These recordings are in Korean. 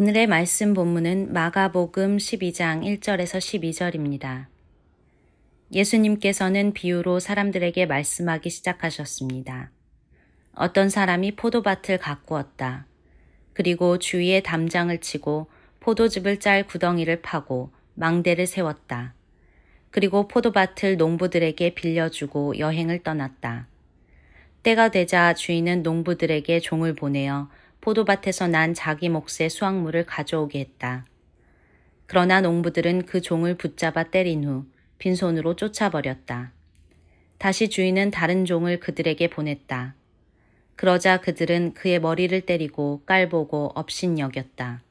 오늘의 말씀 본문은 마가복음 12장 1절에서 12절입니다. 예수님께서는 비유로 사람들에게 말씀하기 시작하셨습니다. 어떤 사람이 포도밭을 가꾸었다. 그리고 주위에 담장을 치고 포도즙을 짤 구덩이를 파고 망대를 세웠다. 그리고 포도밭을 농부들에게 빌려주고 여행을 떠났다. 때가 되자 주인은 농부들에게 종을 보내어 포도밭에서 난 자기 몫의 수확물을 가져오게 했다. 그러나 농부들은 그 종을 붙잡아 때린 후 빈손으로 쫓아버렸다. 다시 주인은 다른 종을 그들에게 보냈다. 그러자 그들은 그의 머리를 때리고 깔보고 업신여겼다.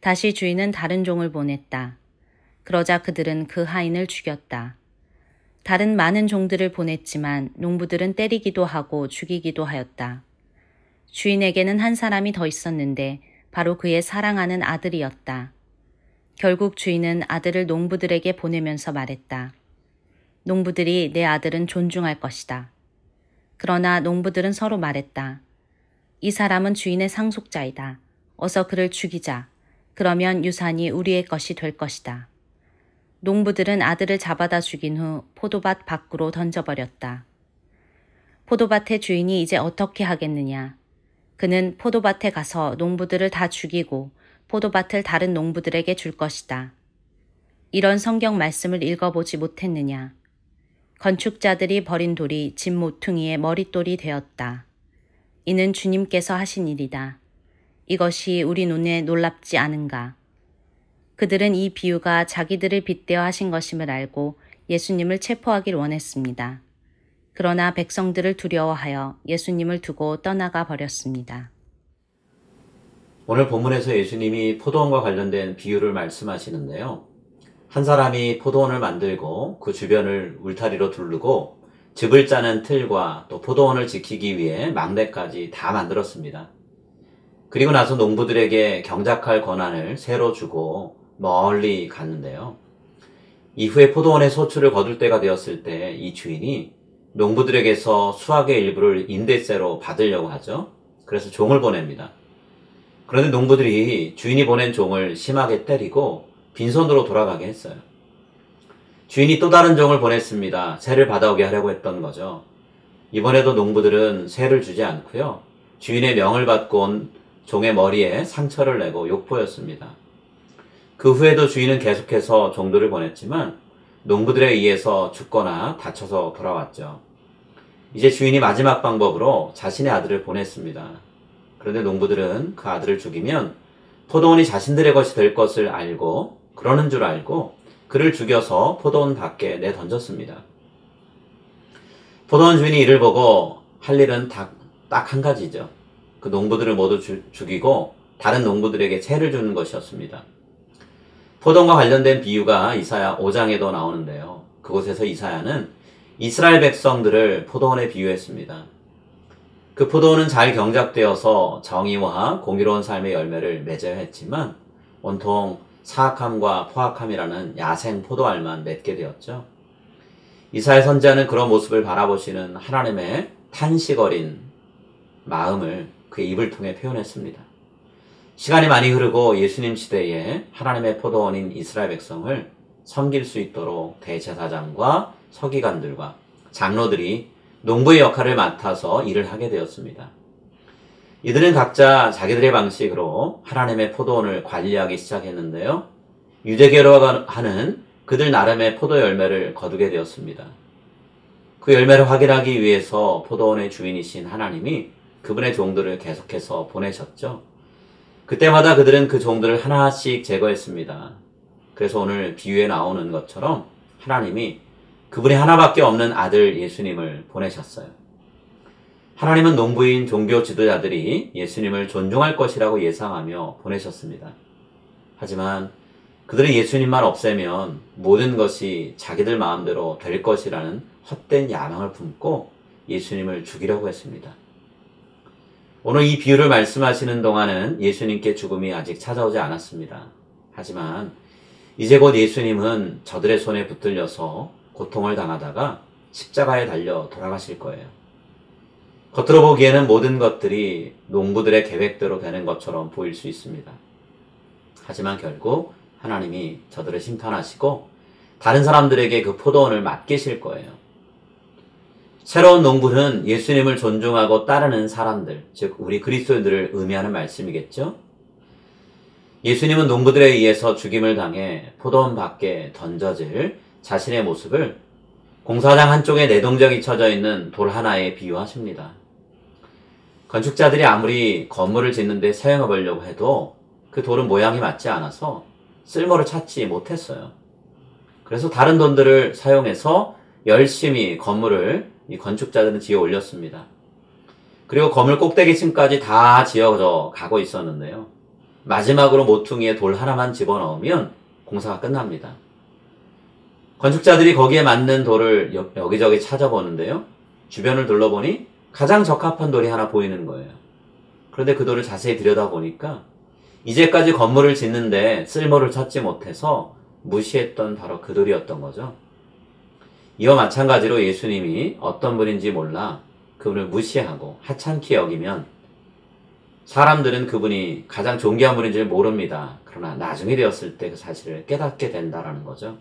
다시 주인은 다른 종을 보냈다. 그러자 그들은 그 하인을 죽였다. 다른 많은 종들을 보냈지만 농부들은 때리기도 하고 죽이기도 하였다. 주인에게는 한 사람이 더 있었는데 바로 그의 사랑하는 아들이었다. 결국 주인은 아들을 농부들에게 보내면서 말했다. 농부들이 내 아들은 존중할 것이다. 그러나 농부들은 서로 말했다. 이 사람은 주인의 상속자이다. 어서 그를 죽이자. 그러면 유산이 우리의 것이 될 것이다. 농부들은 아들을 잡아다 죽인 후 포도밭 밖으로 던져버렸다. 포도밭의 주인이 이제 어떻게 하겠느냐. 그는 포도밭에 가서 농부들을 다 죽이고 포도밭을 다른 농부들에게 줄 것이다. 이런 성경 말씀을 읽어보지 못했느냐. 건축자들이 버린 돌이 집 모퉁이의 머릿돌이 되었다. 이는 주님께서 하신 일이다. 이것이 우리 눈에 놀랍지 않은가. 그들은 이 비유가 자기들을 빗대어 하신 것임을 알고 예수님을 체포하길 원했습니다. 그러나 백성들을 두려워하여 예수님을 두고 떠나가 버렸습니다. 오늘 본문에서 예수님이 포도원과 관련된 비유를 말씀하시는데요. 한 사람이 포도원을 만들고 그 주변을 울타리로 두르고 즙을 짜는 틀과 또 포도원을 지키기 위해 망대까지 다 만들었습니다. 그리고 나서 농부들에게 경작할 권한을 새로 주고 멀리 갔는데요. 이후에 포도원의 소출을 거둘 때가 되었을 때 이 주인이 농부들에게서 수확의 일부를 임대세로 받으려고 하죠. 그래서 종을 보냅니다. 그런데 농부들이 주인이 보낸 종을 심하게 때리고 빈손으로 돌아가게 했어요. 주인이 또 다른 종을 보냈습니다. 세를 받아오게 하려고 했던 거죠. 이번에도 농부들은 세를 주지 않고요. 주인의 명을 받고 온 종의 머리에 상처를 내고 욕보였습니다. 그 후에도 주인은 계속해서 종들을 보냈지만 농부들에 의해서 죽거나 다쳐서 돌아왔죠. 이제 주인이 마지막 방법으로 자신의 아들을 보냈습니다. 그런데 농부들은 그 아들을 죽이면 포도원이 자신들의 것이 될 것을 알고 그러는 줄 알고 그를 죽여서 포도원 밖에 내던졌습니다. 포도원 주인이 이를 보고 할 일은 딱 한 가지죠. 그 농부들을 모두 죽이고 다른 농부들에게 채를 주는 것이었습니다. 포도원과 관련된 비유가 이사야 5장에도 나오는데요. 그곳에서 이사야는 이스라엘 백성들을 포도원에 비유했습니다. 그 포도원은 잘 경작되어서 정의와 공의로운 삶의 열매를 맺어야 했지만 온통 사악함과 포악함이라는 야생 포도알만 맺게 되었죠. 이사야 선지자는 그런 모습을 바라보시는 하나님의 탄식 어린 마음을 그의 입을 통해 표현했습니다. 시간이 많이 흐르고 예수님 시대에 하나님의 포도원인 이스라엘 백성을 섬길 수 있도록 대제사장과 서기관들과 장로들이 농부의 역할을 맡아서 일을 하게 되었습니다. 이들은 각자 자기들의 방식으로 하나님의 포도원을 관리하기 시작했는데요. 유대계로 하는 그들 나름의 포도 열매를 거두게 되었습니다. 그 열매를 확인하기 위해서 포도원의 주인이신 하나님이 그분의 종들을 계속해서 보내셨죠. 그때마다 그들은 그 종들을 하나씩 제거했습니다. 그래서 오늘 비유에 나오는 것처럼 하나님이 그분이 하나밖에 없는 아들 예수님을 보내셨어요. 하나님은 농부인 종교 지도자들이 예수님을 존중할 것이라고 예상하며 보내셨습니다. 하지만 그들은 예수님만 없애면 모든 것이 자기들 마음대로 될 것이라는 헛된 야망을 품고 예수님을 죽이려고 했습니다. 오늘 이 비유를 말씀하시는 동안은 예수님께 죽음이 아직 찾아오지 않았습니다. 하지만 이제 곧 예수님은 저들의 손에 붙들려서 고통을 당하다가 십자가에 달려 돌아가실 거예요. 겉으로 보기에는 모든 것들이 농부들의 계획대로 되는 것처럼 보일 수 있습니다. 하지만 결국 하나님이 저들을 심판하시고 다른 사람들에게 그 포도원을 맡기실 거예요. 새로운 농부는 예수님을 존중하고 따르는 사람들, 즉 우리 그리스도인들을 의미하는 말씀이겠죠. 예수님은 농부들에 의해서 죽임을 당해 포도원 밖에 던져질 자신의 모습을 공사장 한쪽에 내동적이 쳐져 있는 돌 하나에 비유하십니다. 건축자들이 아무리 건물을 짓는데 사용해 보려고 해도 그 돌은 모양이 맞지 않아서 쓸모를 찾지 못했어요. 그래서 다른 돈들을 사용해서 열심히 건물을 이 건축자들은 지어 올렸습니다. 그리고 건물 꼭대기층까지 다 지어져 가고 있었는데요. 마지막으로 모퉁이에 돌 하나만 집어넣으면 공사가 끝납니다. 건축자들이 거기에 맞는 돌을 여기저기 찾아보는데요. 주변을 둘러보니 가장 적합한 돌이 하나 보이는 거예요. 그런데 그 돌을 자세히 들여다보니까 이제까지 건물을 짓는데 쓸모를 찾지 못해서 무시했던 바로 그 돌이었던 거죠. 이와 마찬가지로 예수님이 어떤 분인지 몰라 그분을 무시하고 하찮게 여기면 사람들은 그분이 가장 존귀한 분인 줄 모릅니다. 그러나 나중에 되었을 때 그 사실을 깨닫게 된다는 거죠.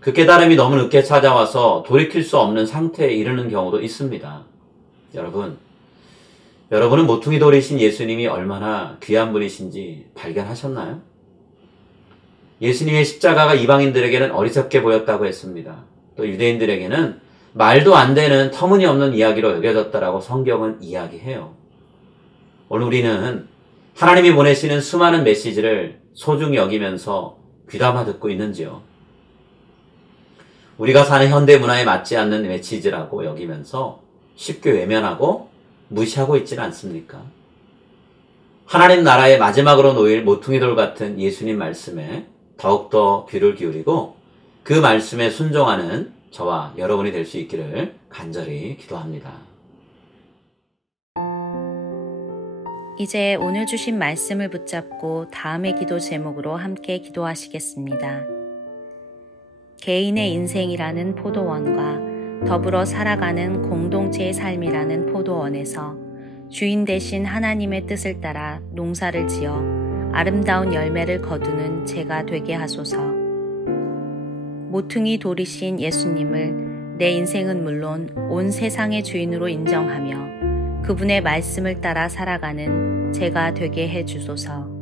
그 깨달음이 너무 늦게 찾아와서 돌이킬 수 없는 상태에 이르는 경우도 있습니다. 여러분은 모퉁이 돌이신 예수님이 얼마나 귀한 분이신지 발견하셨나요? 예수님의 십자가가 이방인들에게는 어리석게 보였다고 했습니다. 또 유대인들에게는 말도 안 되는 터무니없는 이야기로 여겨졌다라고 성경은 이야기해요. 오늘 우리는 하나님이 보내시는 수많은 메시지를 소중히 여기면서 귀담아 듣고 있는지요? 우리가 사는 현대 문화에 맞지 않는 메시지라고 여기면서 쉽게 외면하고 무시하고 있지는 않습니까? 하나님 나라의 마지막으로 놓일 모퉁이돌 같은 예수님 말씀에 더욱더 귀를 기울이고 그 말씀에 순종하는 저와 여러분이 될 수 있기를 간절히 기도합니다. 이제 오늘 주신 말씀을 붙잡고 다음의 기도 제목으로 함께 기도하시겠습니다. 개인의 인생이라는 포도원과 더불어 살아가는 공동체의 삶이라는 포도원에서 주인 되신 하나님의 뜻을 따라 농사를 지어 아름다운 열매를 거두는 제가 되게 하소서. 모퉁이 돌이신 예수님을 내 인생은 물론 온 세상의 주인으로 인정하며 그분의 말씀을 따라 살아가는 제가 되게 해 주소서.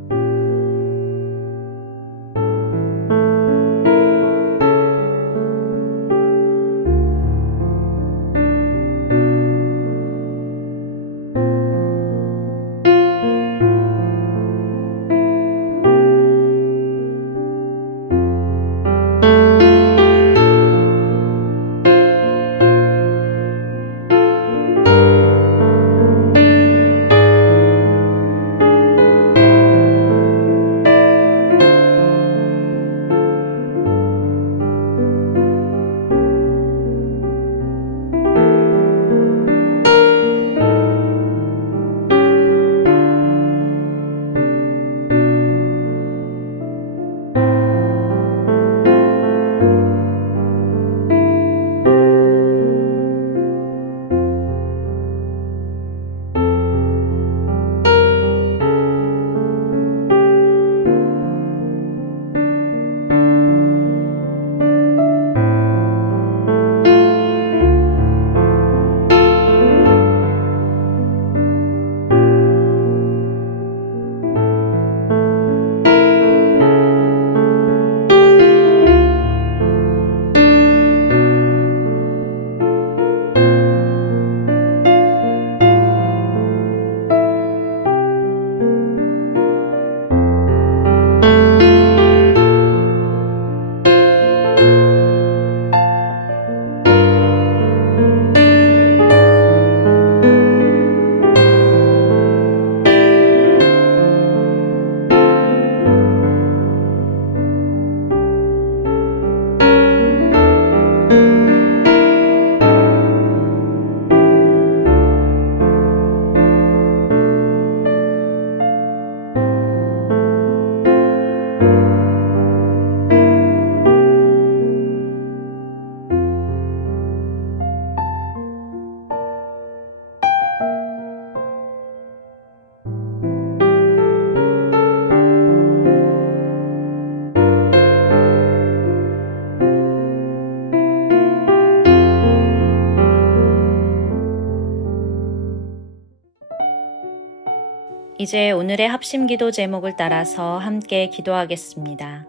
이제 오늘의 합심기도 제목을 따라서 함께 기도하겠습니다.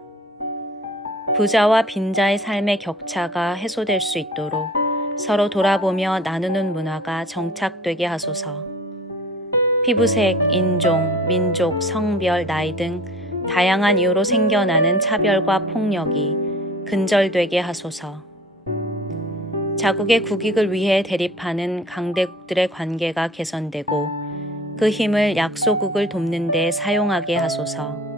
부자와 빈자의 삶의 격차가 해소될 수 있도록 서로 돌아보며 나누는 문화가 정착되게 하소서. 피부색, 인종, 민족, 성별, 나이 등 다양한 이유로 생겨나는 차별과 폭력이 근절되게 하소서. 자국의 국익을 위해 대립하는 강대국들의 관계가 개선되고 그 힘을 약소국을 돕는 데 사용하게 하소서.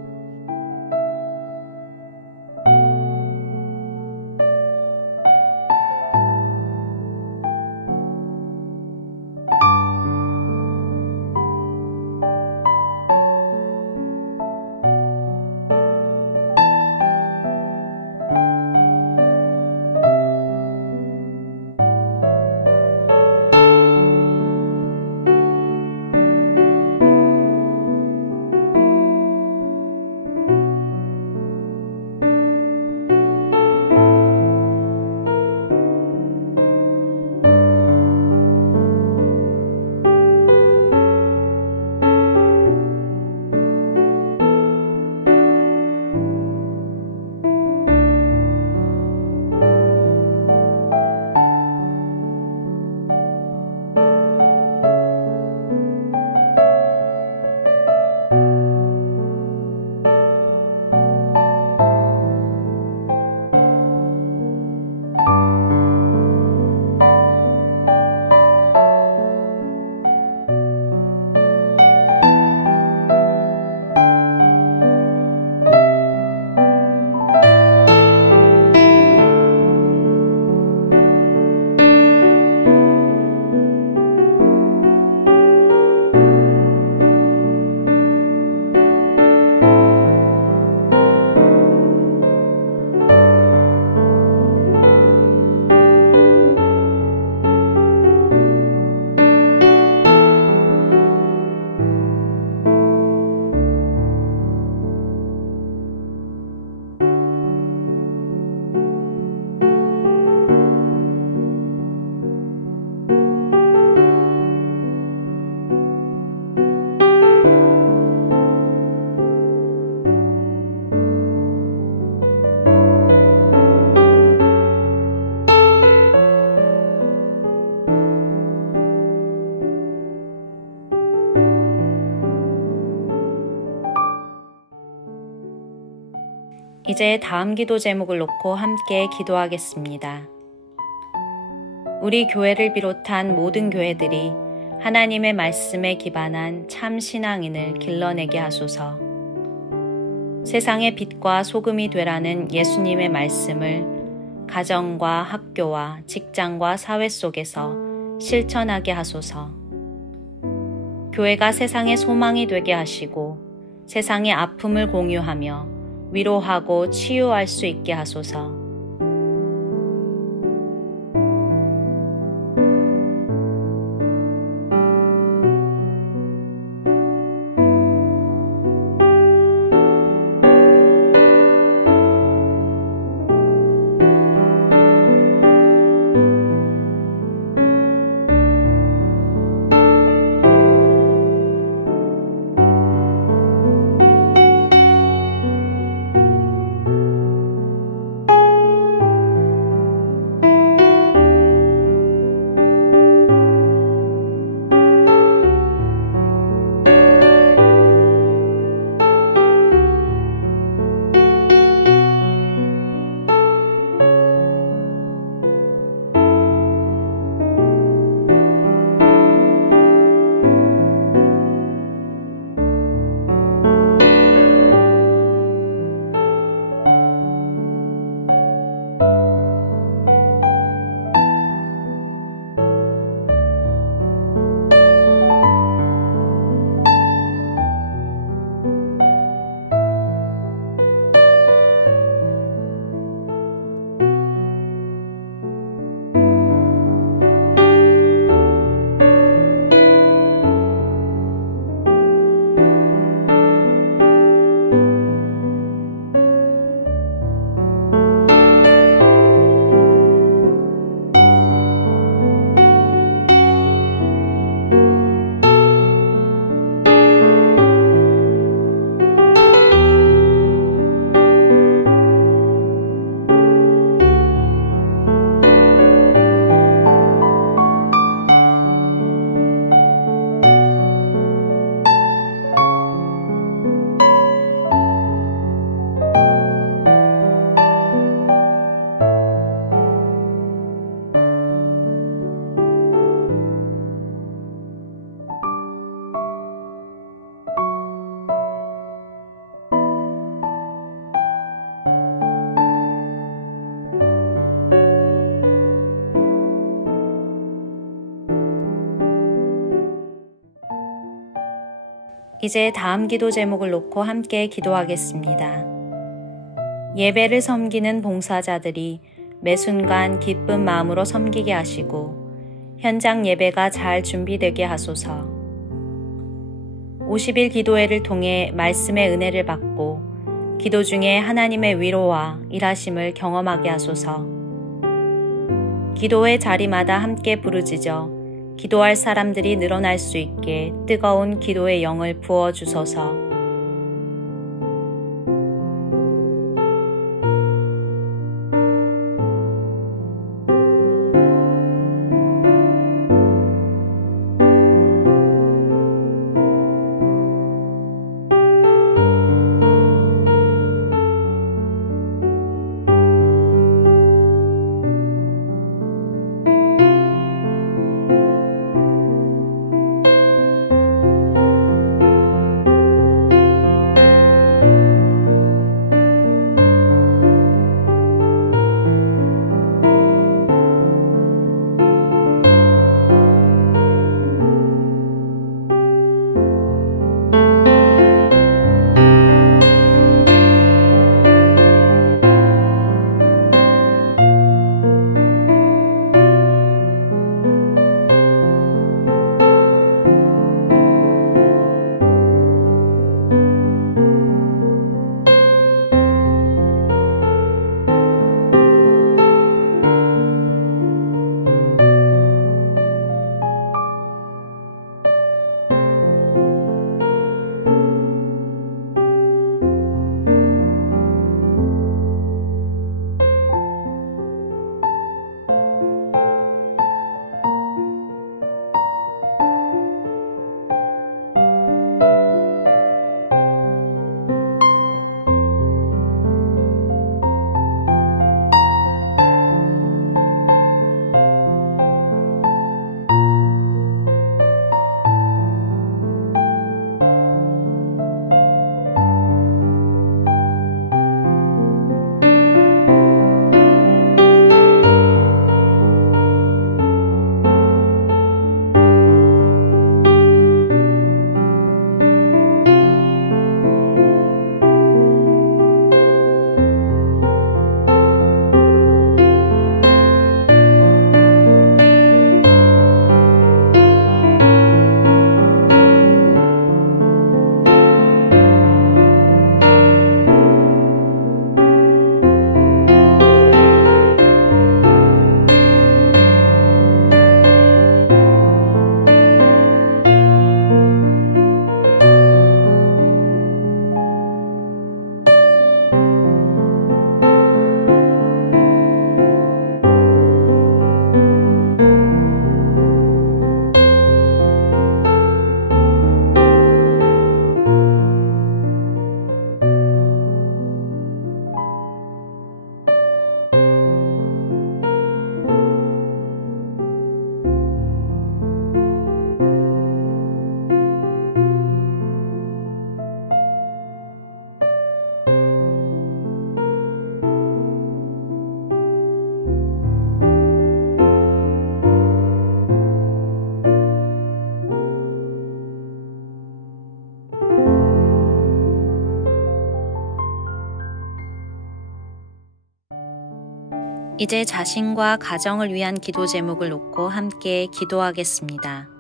이제 다음 기도 제목을 놓고 함께 기도하겠습니다. 우리 교회를 비롯한 모든 교회들이 하나님의 말씀에 기반한 참 신앙인을 길러내게 하소서. 세상의 빛과 소금이 되라는 예수님의 말씀을 가정과 학교와 직장과 사회 속에서 실천하게 하소서. 교회가 세상의 소망이 되게 하시고 세상의 아픔을 공유하며 위로하고 치유할 수 있게 하소서. 이제 다음 기도 제목을 놓고 함께 기도하겠습니다. 예배를 섬기는 봉사자들이 매 순간 기쁜 마음으로 섬기게 하시고 현장 예배가 잘 준비되게 하소서. 50일 기도회를 통해 말씀의 은혜를 받고 기도 중에 하나님의 위로와 일하심을 경험하게 하소서. 기도회 자리마다 함께 부르짖어 기도할 사람들이 늘어날 수 있게 뜨거운 기도의 영을 부어주소서. 이제 자신과 가정을 위한 기도 제목을 놓고 함께 기도하겠습니다.